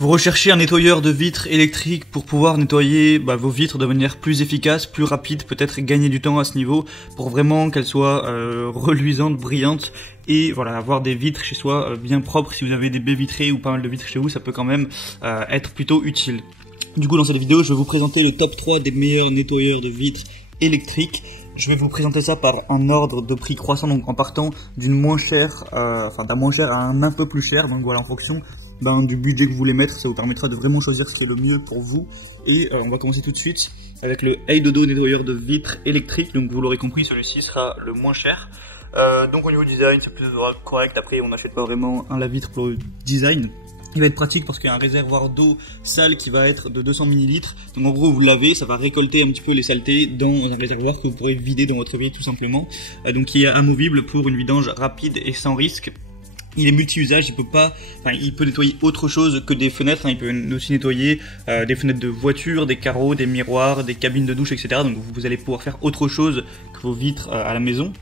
Vous recherchez un nettoyeur de vitres électriques pour pouvoir nettoyer vos vitres de manière plus efficace, plus rapide, peut-être gagner du temps à ce niveau pour vraiment qu'elles soient reluisantes, brillantes et voilà, avoir des vitres chez soi bien propres. Si vous avez des baies vitrées ou pas mal de vitres chez vous, ça peut quand même être plutôt utile. Du coup, dans cette vidéo, je vais vous présenter le top 3 des meilleurs nettoyeurs de vitres électriques. Je vais vous présenter ça par un ordre de prix croissant, donc en partant d'une moins chère, d'un moins cher à un peu plus cher. Donc voilà, en fonction du budget que vous voulez mettre, ça vous permettra de vraiment choisir ce qui est le mieux pour vous. Et on va commencer tout de suite avec le Heidodo nettoyeur de vitres électriques. Donc vous l'aurez compris, celui-ci sera le moins cher. Donc au niveau design, c'est plutôt correct. Après, on n'achète pas vraiment un lave-vitre pour le design. Il va être pratique parce qu'il y a un réservoir d'eau sale qui va être de 200 ml. Donc en gros, vous lavez, ça va récolter un petit peu les saletés dans un réservoir que vous pourrez vider dans votre vitre tout simplement. Donc qui est amovible pour une vidange rapide et sans risque. Il est multi-usage, il peut nettoyer autre chose que des fenêtres, il peut aussi nettoyer des fenêtres de voiture, des carreaux, des miroirs, des cabines de douche, etc. Donc vous allez pouvoir faire autre chose que vos vitres à la maison.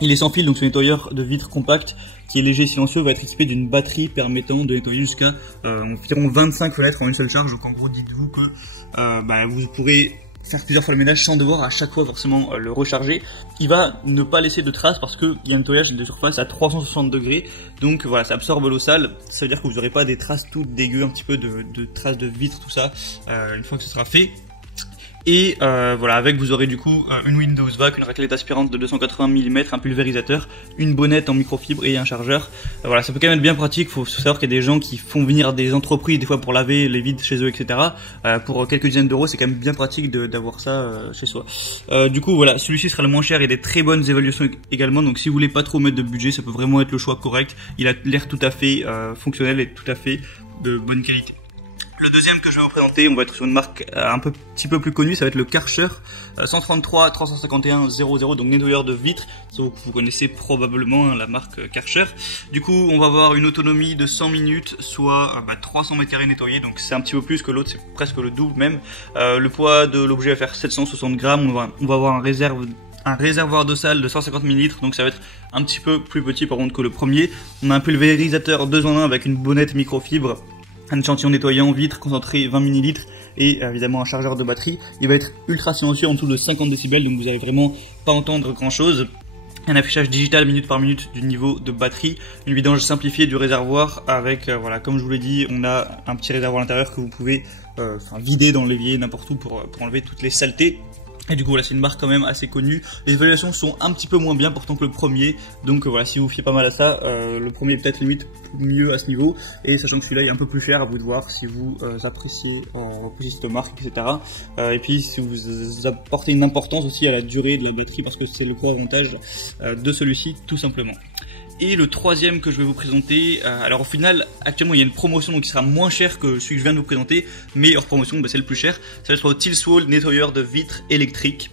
Il est sans fil, donc ce nettoyeur de vitres compact qui est léger et silencieux va être équipé d'une batterie permettant de nettoyer jusqu'à environ 25 fenêtres en une seule charge. Donc en gros, dites-vous que vous pourrez faire plusieurs fois le ménage sans devoir à chaque fois forcément le recharger. Il va ne pas laisser de traces parce qu'il y a un nettoyage de surface à 360 degrés. Donc voilà, ça absorbe l'eau sale. Ça veut dire que vous n'aurez pas des traces toutes dégueu, un petit peu de traces de vitres, tout ça, une fois que ce sera fait. Et voilà, avec vous aurez du coup une Windows Vac, une raclette aspirante de 280 mm, un pulvérisateur, une bonnette en microfibre et un chargeur. Voilà, ça peut quand même être bien pratique. Faut savoir qu'il y a des gens qui font venir des entreprises des fois pour laver les vides chez eux, etc. Pour quelques dizaines d'euros, c'est quand même bien pratique d'avoir ça chez soi. Du coup voilà, celui-ci sera le moins cher et des très bonnes évaluations également. Donc si vous voulez pas trop mettre de budget, ça peut vraiment être le choix correct. Il a l'air tout à fait fonctionnel et tout à fait de bonne qualité. Le deuxième que je vais vous présenter, on va être sur une marque petit peu plus connue, ça va être le Karcher 133 351 00, donc nettoyeur de vitres. Vous connaissez probablement la marque Karcher. Du coup, on va avoir une autonomie de 100 minutes, soit 300 m² nettoyés, donc c'est un petit peu plus que l'autre, c'est presque le double même. Le poids de l'objet va faire 760 grammes, on va avoir un réservoir d'eau sale de 150 ml, donc ça va être un petit peu plus petit par contre que le premier. On a un pulvérisateur 2 en 1 avec une bonnette microfibre, un échantillon nettoyant vitre concentré 20 ml et évidemment un chargeur de batterie. Il va être ultra silencieux en dessous de 50 décibels, donc vous allez vraiment pas entendre grand chose. Un affichage digital minute par minute du niveau de batterie, une vidange simplifiée du réservoir avec, voilà, comme je vous l'ai dit, on a un petit réservoir à l'intérieur que vous pouvez vider dans l'évier n'importe où pour enlever toutes les saletés. Et du coup voilà, c'est une marque quand même assez connue. Les évaluations sont un petit peu moins bien pourtant que le premier. Donc voilà, si vous fiez pas mal à ça, le premier est peut-être limite mieux à ce niveau. Et sachant que celui-là est un peu plus cher, à vous de voir si vous appréciez cette marque, etc. Et puis si vous apportez une importance aussi à la durée de la batterie, parce que c'est le gros avantage de celui-ci tout simplement. Et le troisième que je vais vous présenter, alors au final actuellement il y a une promotion donc qui sera moins cher que celui que je viens de vous présenter, mais hors promotion c'est le plus cher. Ça va être le Tilswall nettoyeur de vitres électriques.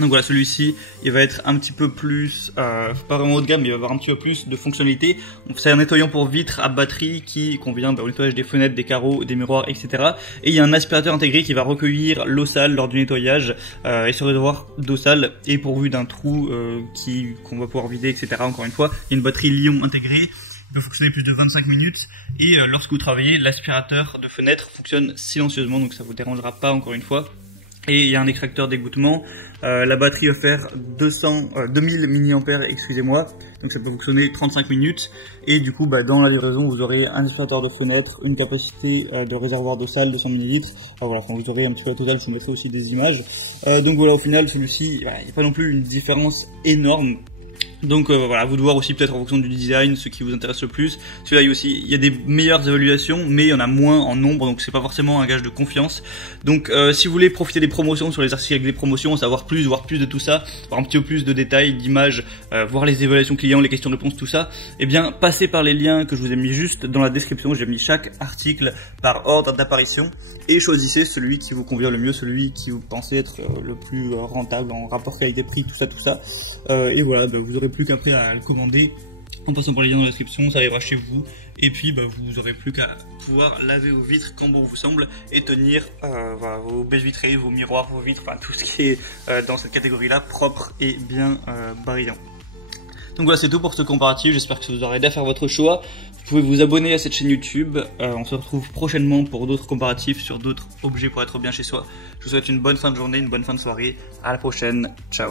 Donc voilà, celui-ci il va être un petit peu plus, pas vraiment haut de gamme, mais il va avoir un petit peu plus de fonctionnalités. C'est un nettoyant pour vitres à batterie qui convient au nettoyage des fenêtres, des carreaux, des miroirs, etc. Et il y a un aspirateur intégré qui va recueillir l'eau sale lors du nettoyage. Et ce réservoir d'eau sale est pourvu d'un trou qu'on va pouvoir vider, etc. Encore une fois, il y a une batterie Li-ion intégrée. Il peut fonctionner plus de 25 minutes et lorsque vous travaillez, l'aspirateur de fenêtre fonctionne silencieusement, donc ça vous dérangera pas encore une fois. Et il y a un extracteur d'égouttement. La batterie va faire 2000 mAh, excusez-moi. Donc ça peut fonctionner 35 minutes. Et du coup, dans la livraison, vous aurez un aspirateur de fenêtre, une capacité de réservoir d'eau sale de 100 ml. Voilà, vous aurez un petit peu la totale, je vous mettrai aussi des images. Donc voilà, au final, celui-ci, il n'y a pas non plus une différence énorme. Donc voilà, vous de voir aussi peut-être en fonction du design ce qui vous intéresse le plus. Celui-là aussi, il y a des meilleures évaluations, mais il y en a moins en nombre, donc c'est pas forcément un gage de confiance. Donc si vous voulez profiter des promotions sur les articles avec des promotions, savoir plus, voir plus de tout ça, voir un petit peu plus de détails, d'images, voir les évaluations clients, les questions-réponses, tout ça, eh bien passez par les liens que je vous ai mis juste dans la description. J'ai mis chaque article par ordre d'apparition et choisissez celui qui vous convient le mieux, celui qui vous pensez être le plus rentable en rapport qualité-prix, tout ça. Et voilà, vous aurez plus qu'après à le commander en passant par les liens dans la description, ça arrivera chez vous et puis vous aurez plus qu'à pouvoir laver vos vitres quand bon vous semble et tenir vos baies vitrées, vos miroirs, vos vitres, tout ce qui est dans cette catégorie là propre et bien brillant. Donc voilà, c'est tout pour ce comparatif, j'espère que ça vous aura aidé à faire votre choix. Vous pouvez vous abonner à cette chaîne YouTube, on se retrouve prochainement pour d'autres comparatifs sur d'autres objets pour être bien chez soi. Je vous souhaite une bonne fin de journée, une bonne fin de soirée, à la prochaine, ciao.